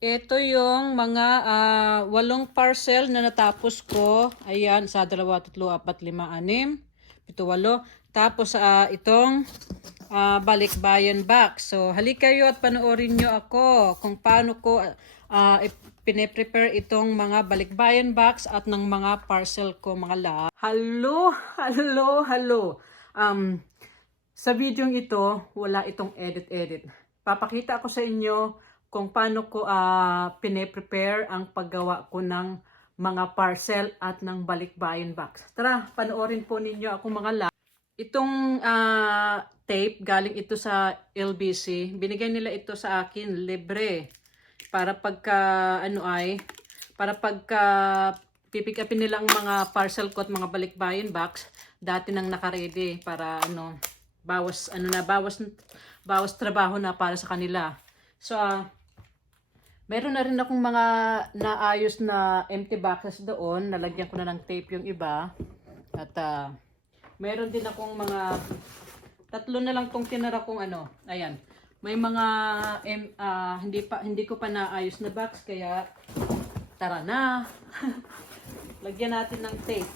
Ito yung mga 8 parcel na natapos ko. Ayan, 1, 2, 3, 4, 5, 6, 7, 8. Tapos itong balikbayan box. So, halika kayo at panoorin nyo ako kung paano ko pine-prepare itong mga balikbayan box at ng mga parcel ko mga Hello, hello, hello. Sa video ito, wala itong edit-edit. Papakita ako sa inyo kung paano ko pine-prepare ang paggawa ko ng mga parcel at ng balikbayan box. Tara, panoorin po ninyo ako mga Itong tape, galing ito sa LBC. Binigay nila ito sa akin, libre. Para pagka pipick upin nila ang mga parcel ko at mga balikbayan box, dati nang naka-ready para bawas trabaho na para sa kanila. So meron na rin akong mga naayos na empty boxes doon, nalagyan ko na ng tape yung iba. At meron din akong mga tatlo na lang tong tinara kong ayan. May mga hindi ko pa naayos na box, kaya tara na. Lagyan natin ng tape.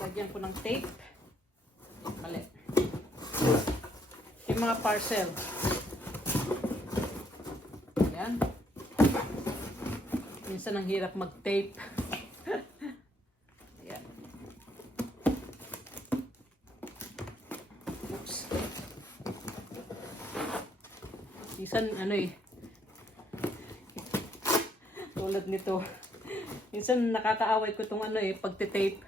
Lagyan ko ng tape. Mali. Yung mga parcel. Ayan. Minsan ang hirap mag-tape. Ayan. Oops. Minsan tulad nito. Minsan nakakaaway ko itong pagte-tape.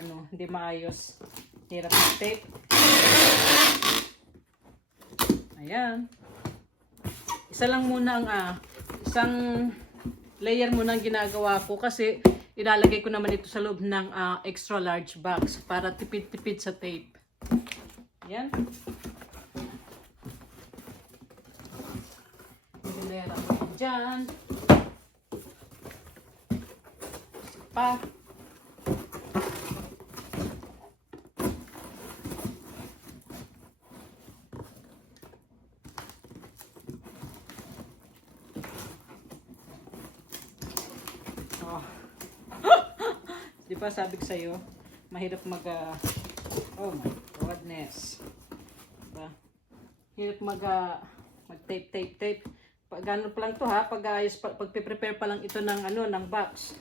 Hindi maayos. Hirap mag-tape. Ayan. Isa lang muna isang layer muna ang ginagawa ko kasi ilalagay ko naman ito sa loob ng extra large box para tipid-tipid sa tape. Ayan. Ilera ko dyan. Pa. Di ba sabi ko sa'yo, mahirap oh my goodness. Diba? Hirap mag-tape. Pag pa lang to ha, pag-prepare pa lang ito ng box.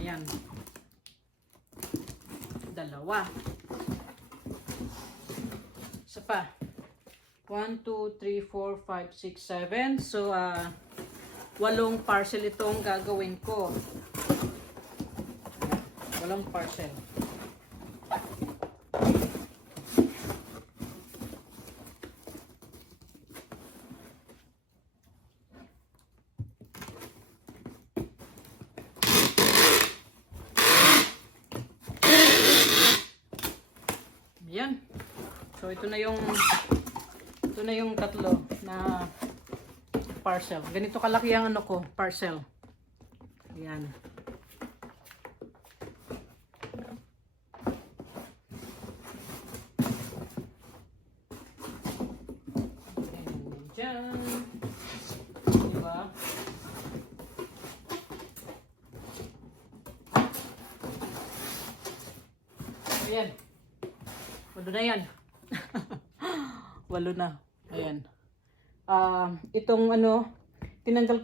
Ayan. Dalawa. Isa pa. 1, 2, 3, 4, 5, 6, 7. So, 8 parcel itong gagawin ko. 8 parcel. Ayan. So, ito na yung tatlo na parcel. Ganito kalaki ang parcel. Ayan. Diyan. Diba? Ayan. 8 na yan. 8 na. Ayan. Itong tinanggal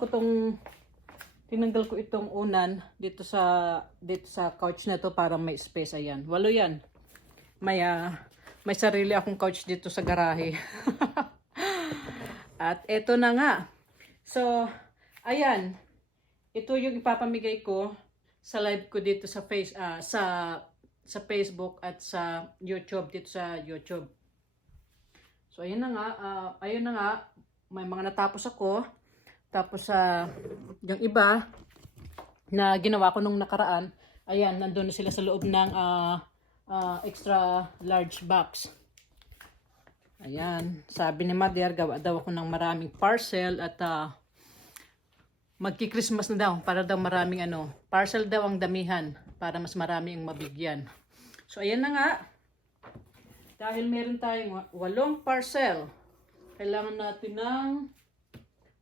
ko itong unan dito sa couch na to para may space. Ayan. 8 yan. May sarili akong couch dito sa garahe. At eto na nga. So, ayan. Ito yung ipapamigay ko sa live ko dito sa Facebook at sa YouTube, dito sa YouTube. So, ayun na nga, may mga natapos ako. Tapos, yung iba na ginawa ko nung nakaraan, ayan, nandun na sila sa loob ng extra large box. Ayan, sabi ni Mother, gawa daw ako ng maraming parcel at magki-Christmas na daw para daw maraming parcel daw ang damihan para mas marami ang mabigyan. So, ayan na nga. Dahil meron tayong 8 parcel, kailangan natin ng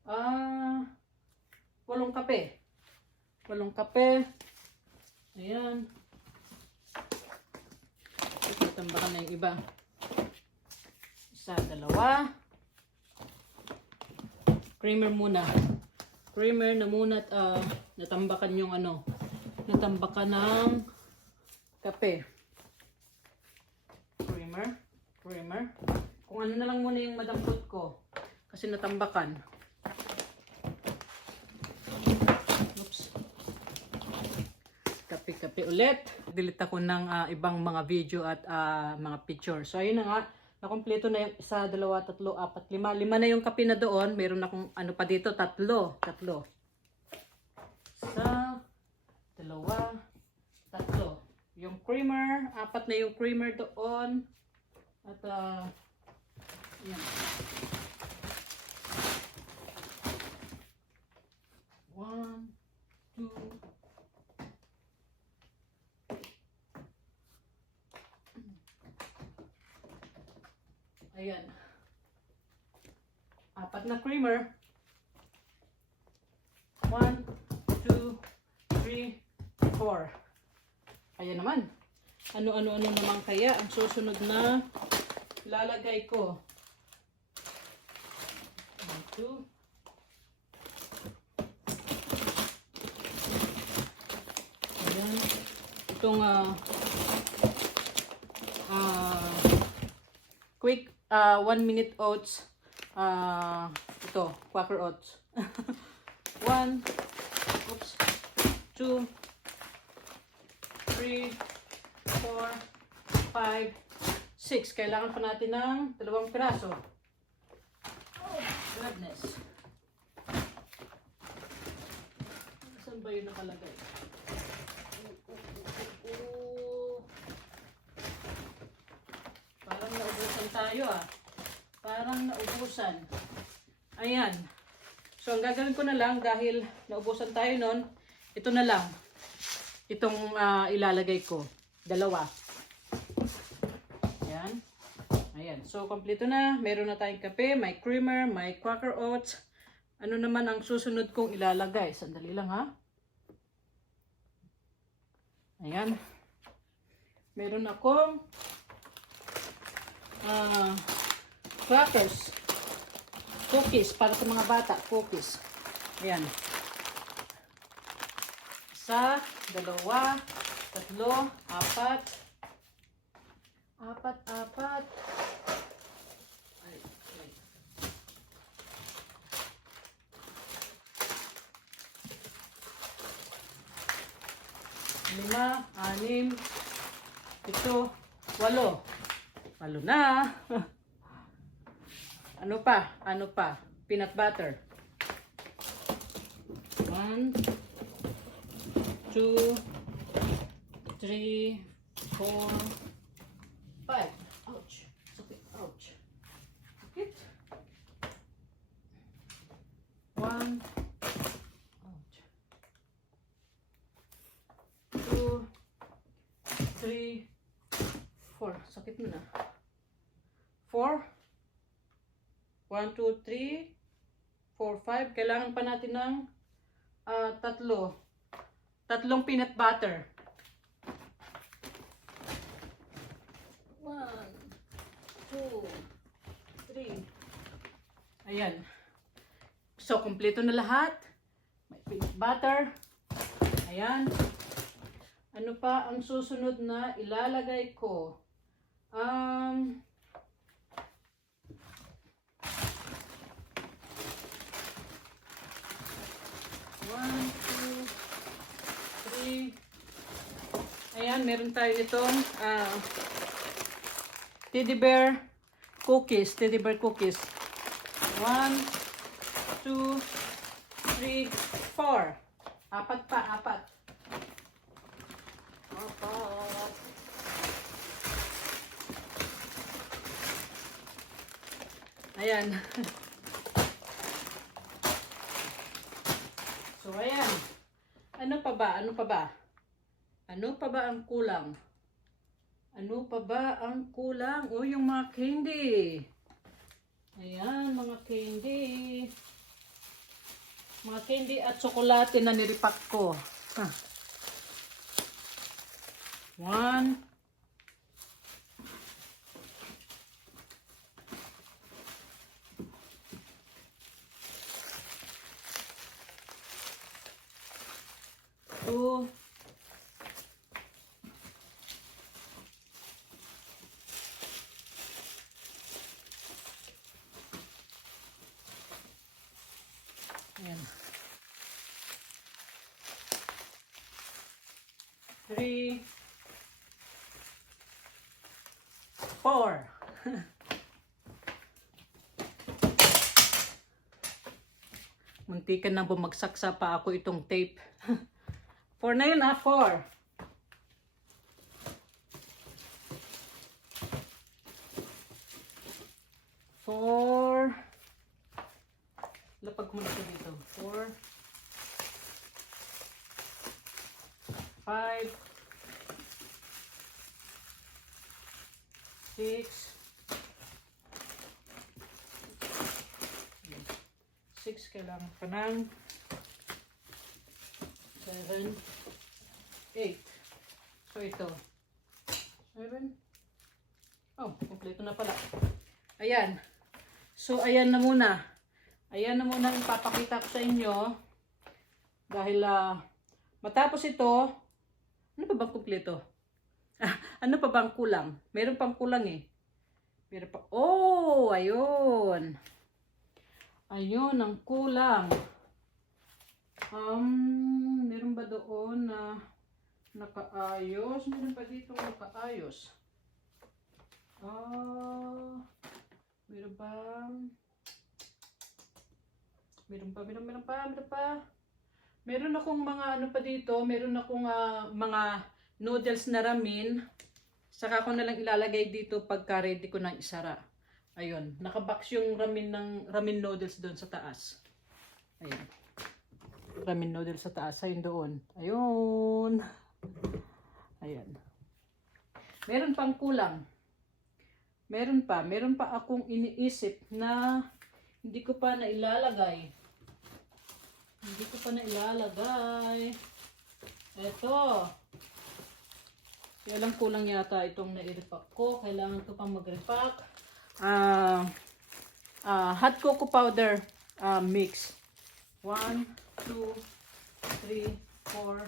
8 kape. 8 kape. Ayan. Tambakan na yung iba. 1, 2. Creamer muna. Creamer na muna at natambakan yung ano. Natambakan ng kape. Creamer. Kung ano na lang muna yung madampot ko. Kasi natambakan. Oops. Kape ulit. Delete ako ng ibang mga video at mga picture. So ayun na nga. Nakompleto na yung 1, 2, 3, 4, 5. 5 na yung kape na doon. Meron akong ano pa dito. 3. 1, 2, 3. Yung creamer. 4 na yung creamer doon. At yan. 1, 2. Ayan. 4 na creamer. 1, 2, 3, 4. Ayan naman. Ano naman kaya ang susunod na lalagay ko? 1, 2. Ayan. Itong quick 1-minute oats. Ito, Quaker Oats. 1, oops, 2, 3, 4, 5, 6. Kailangan pa natin ng 2 piraso. Oh, goodness. Saan ba yun nakalagay? Parang naubusan tayo Parang naubusan. Ayan. So, ang gagawin ko na lang dahil naubusan tayo nun, ito na lang. Itong ilalagay ko. 2. Ayan. Ayan. So, kompleto na. Meron na tayong kape, may creamer, may Quaker Oats. Ano naman ang susunod kong ilalagay? Sandali lang Ayan. Meron akong crackers. Cookies para sa mga bata. Cookies. Ayan. 1, 2, 3, 4. 4. Ay. 5, 6, 7, 8. 8 na. Ano pa? Peanut butter. 1, 2, 3, 4, 5. Ouch. Sakit. Ouch. Sakit. 1. Ouch. 2, 3, 4. Sakit mo na. 4. 1, 2, 3, 4, 5. Kailangan pa natin ng 3. 3 peanut butter. 1, 2, 3. Ayan. So, kompleto na lahat. May peanut butter. Ayan. Ano pa ang susunod na ilalagay ko? 1, 2, 3. Ayan, meron tayo nitong teddy bear cookies. 1, 2, 3, 4. 4 pa. 4. Ayan. So, ayan. Ano pa ba? Ano pa ba ang kulang? Ano pa ba ang kulang? O, yung mga candy. Ayan, mga candy. Mga candy at tsokolate na niripak ko. Ha. 1, 2, 3, 4. Muntikan na bumagsak sa pa ako itong tape. 4 na yun 4. 4. Lapag mo na ito dito. 4, 5, 6, 6 kailangan pa ng 7, 8. So ito. 7. Oh, kompleto na pala. Ayan. So ayan na muna. Ayan na muna ang ipapakita ko sa inyo. Dahil matapos ito, ano pa bang kompleto? Ano pa bang kulang? Meron pang kulang eh. Meron pa. Oh, ayun. Ayun ang kulang. Meron ba doon na nakaayos? Meron pa dito nakaayos. Meron bang? Meron pa. Meron akong mga ano pa dito. Meron akong mga noodles na ramen. Saka ko na lang ilalagay dito pagka ready ko nang isara. Ayun, nakabox yung ramen noodles doon sa taas. Ayun. Ramen noodles sa taas, ayun doon. Ayun. Ayan. Meron pang kulang. Meron pa akong iniisip na hindi ko pa nailalagay. Ito. Kaya lang kulang yata itong nai-repack ko. Kailangan ko pang mag-repack. Hot cocoa powder mix. 1, 2, 3, 4,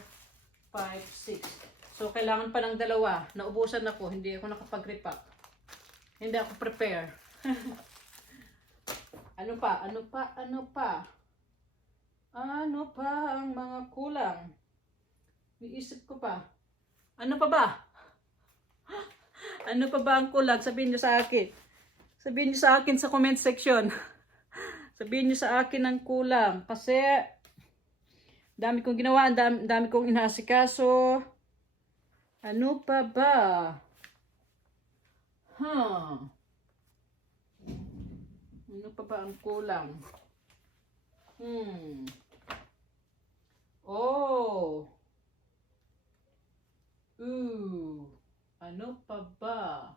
5, 6. So, kailangan pa ng dalawa. Naubusan ako. Hindi ako nakapag-repack. Hindi ako prepare. Ano pa ang mga kulang? Iisip ko pa. Ano pa ba? Ano pa ba ang kulang? Sabihin niyo sa akin. Sabihin niyo sa akin sa comment section. Sabihin niyo sa akin ang kulang. Kasi, dami kong ginawa, dami kong inaasikaso. Ano pa ba? Ano pa ba ang kulang? Oh. Ano pa ba?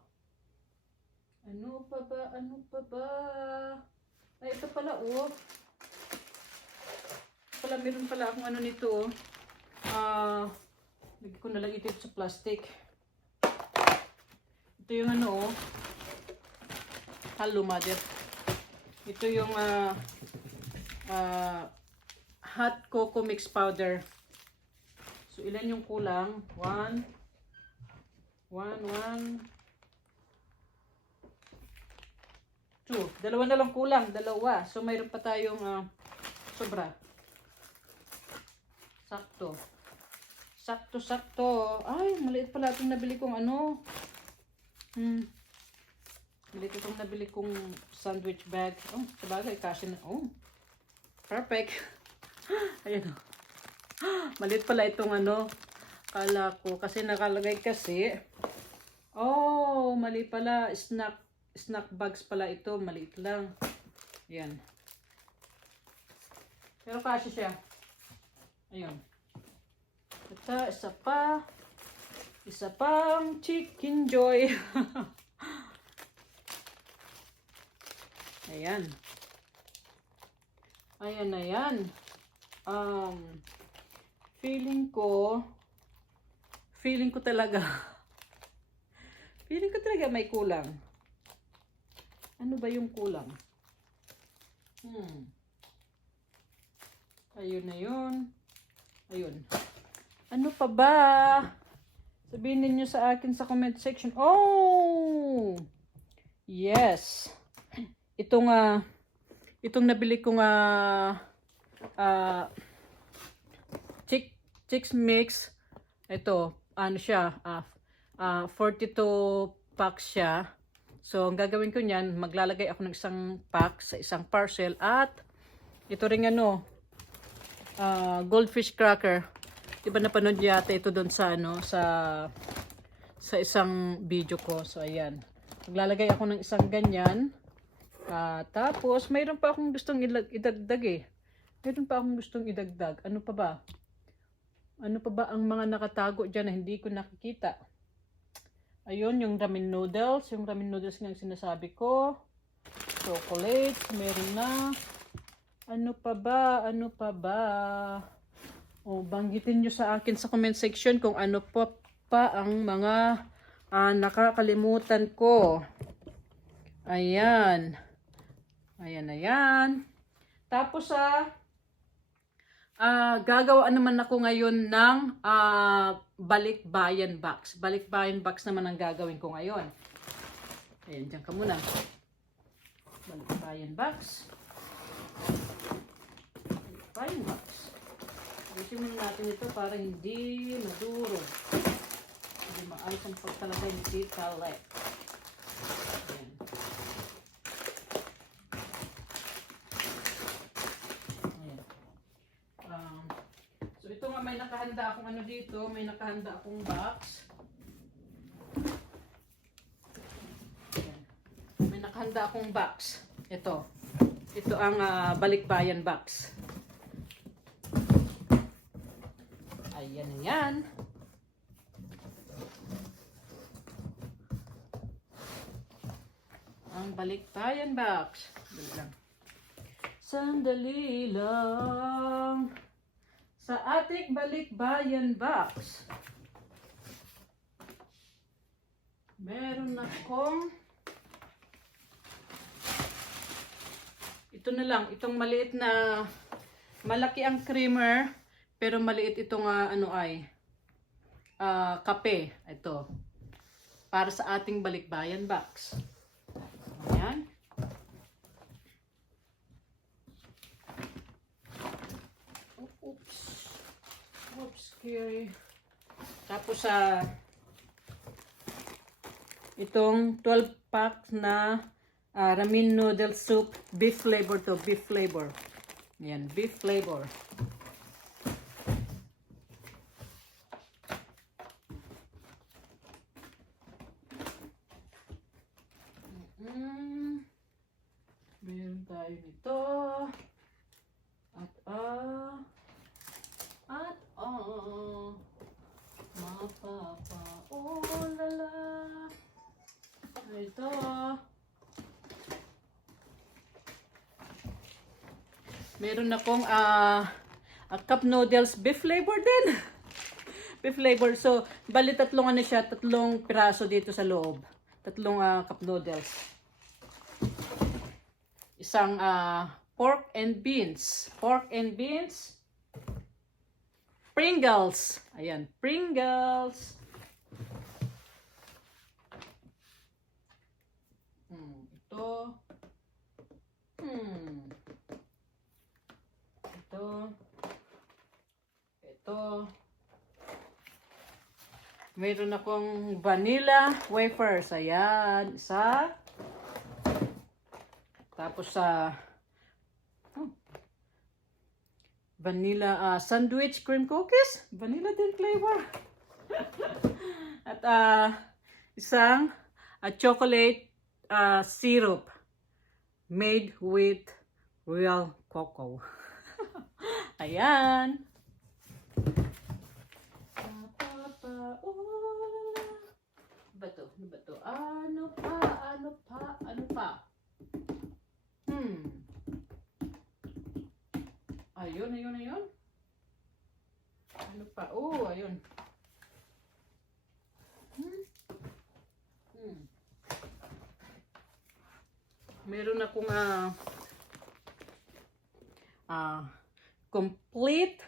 Ay, ito pala, oh. Meron pala akong ano nito, oh. Lagyan ko na lang ito sa plastic. Ito yung ano, oh. Hello, mother. Ito yung, hot cocoa mix powder. So, ilan yung kulang? 1, 2. Dalawa na lang kulang. Dalawa. So, mayroon pa tayong sobra. Sakto. Ay, maliit pala itong nabili kong ano. Maliit itong nabili kong sandwich bag. Oh, sabagay, kasi na. Oh, perfect. Ayan o. Maliit pala itong ano. Kala ko. Kasi nakalagay kasi. Oh, mali pala. Snack bags pala ito. Maliit lang. Ayan. Pero kasi siya. Ayun. Ito, isa pa. Isa pang Chicken Joy. Ayan. Ayan na yan. Feeling ko talaga may kulang. Ano ba yung kulang? Ayun na yun. Ayun. Ano pa ba? Sabihin ninyo sa akin sa comment section. Oh! Yes. Itong nabili kong Chicks Mix. Ito, ano siya, 42 packs siya. So, ang gagawin ko niyan, maglalagay ako ng isang pack sa isang parcel at ito ring goldfish cracker. Diba napanood yata ito doon sa sa isang video ko. So, ayan. Maglalagay ako ng isang ganyan. Tapos, mayroon pa akong gustong idagdag eh. Mayroon pa akong gustong idagdag. Ano pa ba? Ano pa ba ang mga nakatago dyan na hindi ko nakikita? Ayun, yung ramen noodles. Yung ramen noodles nga sinasabi ko. Chocolates, meron na. Ano pa ba? Ano pa ba? O, banggitin nyo sa akin sa comment section kung ano pa ang mga nakakalimutan ko. Ayan. Ayan, ayan. Tapos gagawa naman ako ngayon ng balikbayan box. Balikbayan box naman ang gagawin ko ngayon. Ayan, dyan ka muna. Balikbayan box. Balikbayan box. Ayusin muna natin ito para hindi madurog. Hindi maalis ang pagtalagay ni Tita Let. Ayan. So ito nga may nakahanda akong ano dito, may nakahanda akong box. Ayan. May nakahanda akong box. Ito. Ito ang balikbayan box. Ayan na yan. Ang balikbayan box. Dali lang. Sandali lang. Sa ating balikbayan box, meron akong ito na lang, itong maliit na malaki ang creamer pero maliit itong kape. Ito para sa ating balikbayan box. Ayan. Oops, scary. Tapos itong 12 pack na ramen noodle soup, beef flavor to, beef flavor. Yan, beef flavor. Meron tayo nito. Mapapa-olala. Ito. Meron akong cup noodles, beef flavor din. Beef flavor. So, bali tatlong siya, tatlong piraso dito sa loob. Tatlong cup noodles. Isang pork and beans. Pork and beans. Pringles. Ayan, Pringles. Ito. Ito. Meron akong vanilla wafers. Ayan, isa. Tapos vanilla sandwich cream cookies. Vanilla din flavor. At isang chocolate syrup made with real cocoa. Ayan. Ba to? Ano ba to? Ano pa? Ano pa? Ano pa? Ayun, ayun, ayun. Ano pa? Oh, ayun. Meron akong complete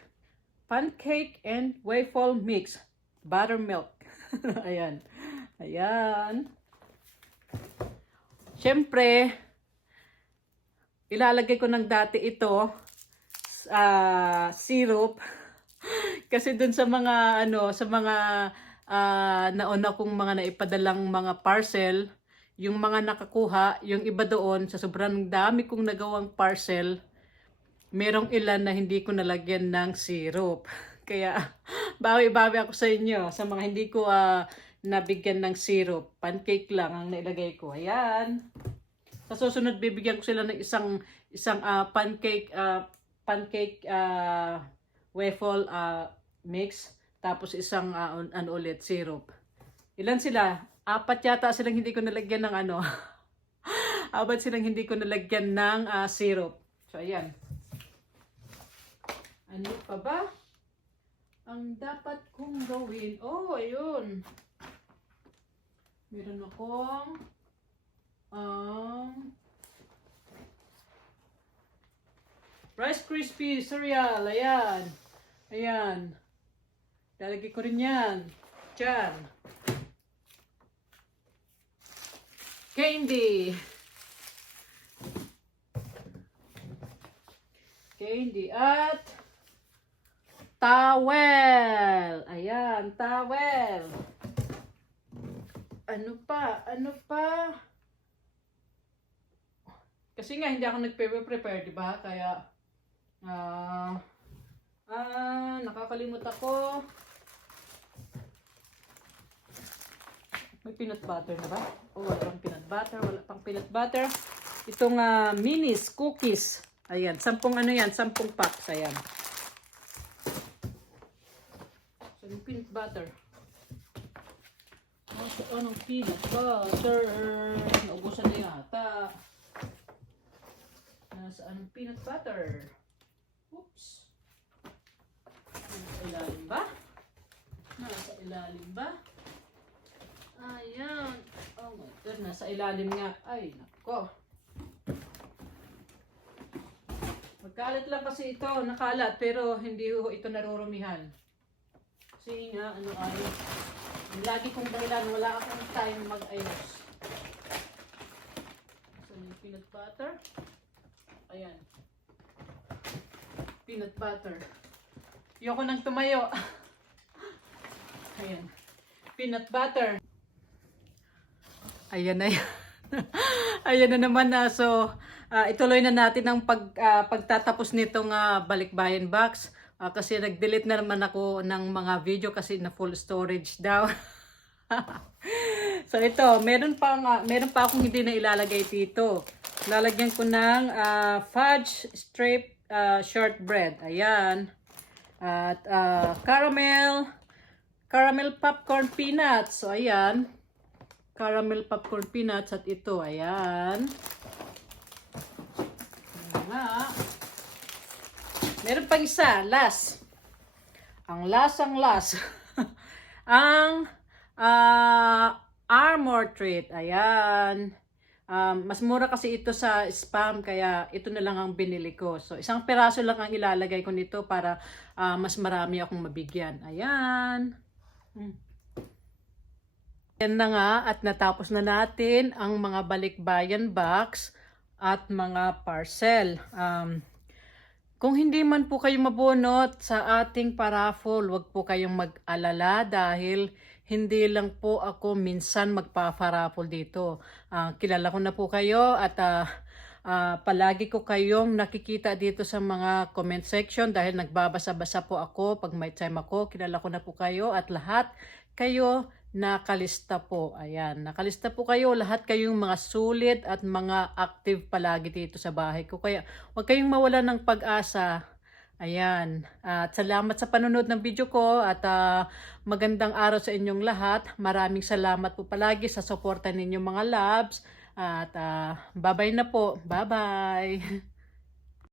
pancake and waffle mix. Buttermilk. Ayan. Ayan. Siyempre, ilalagay ko ng dati ito syrup. Kasi dun sa mga sa mga nauna kong mga naipadalang mga parcel, yung mga nakakuha, yung iba doon sa sobrang dami kong nagawang parcel, merong ilan na hindi ko nalagyan ng syrup. Kaya bawi-bawi ako sa inyo sa mga hindi ko nabigyan ng syrup. Pancake lang ang nailagay ko. Ayan. Sa susunod bibigyan ko sila ng isang pancake waffle mix, tapos isang ulit syrup. Ilan sila? 4 yata silang hindi ko nalagyan ng 4 silang hindi ko nalagyan ng syrup. So ayan. Ano pa ba ang dapat kong gawin? Oh, ayun. Meron akong Rice Krispies cereal. Ayan. Ayan. Lalagay ko rin yan. Diyan. Candy. Candy at towel. Ayan, towel. Ano pa? Ano pa? Kasi nga hindi ako nagpe-prepare, di ba? Kaya nakakalimut ako. May peanut butter na ba? Oh, wala pang peanut butter. Wala pang peanut butter. Itong minis, cookies. Ayan, 10 yan, 10 packs. Ayan. So, yung peanut butter. Saan ang peanut butter? Naubusan na yata. Nasaan ang peanut butter? Oops. Nasa ilalim ba? Nasa ilalim ba? Ayan. Oh my God, nasa ilalim nga. Ay, nako. Magkalat lang kasi ito. Nakalat, pero hindi ito narurumihan. Kasi nga, lagi kong dahilan, wala akong time mag-ayos. So, yung peanut butter. Ayan. Peanut butter. Ayoko nang tumayo. Ayan. Peanut butter. Ayan na yan. Ayan na naman na. So, ituloy na natin ang pagtatapos nitong balikbayan box. Kasi nag-delete na naman ako ng mga video kasi na full storage daw. So ito, meron pa akong hindi na ilalagay dito. Lalagyan ko ng fudge strip shortbread. Ayan. At caramel popcorn peanuts. So ayan. Caramel popcorn peanuts at ito. Ayan. Meron pang isa, last. Ang last. Ang Armor Treat. Ayan. Mas mura kasi ito sa spam, kaya ito na lang ang binili ko. So, isang piraso lang ang ilalagay ko nito para mas marami akong mabigyan. Ayan. Yan na nga, at natapos na natin ang mga balikbayan box at mga parcel. Kung hindi man po kayo mabunot sa ating paraffle, wag po kayong mag-alala dahil hindi lang po ako minsan magpa-paraffle dito. Kilala ko na po kayo at palagi ko kayong nakikita dito sa mga comment section dahil nagbabasa-basa po ako pag may time ako. Kilala ko na po kayo at lahat kayo nakalista po. Ayan, nakalista po kayo. Lahat kayong mga sulit at mga active palagi dito sa bahay ko. Kaya huwag kayong mawala ng pag-asa Ayan. At salamat sa panonood ng video ko at magandang araw sa inyong lahat. Maraming salamat po palagi sa suporta ninyong mga loves. At bye-bye na po. Bye-bye.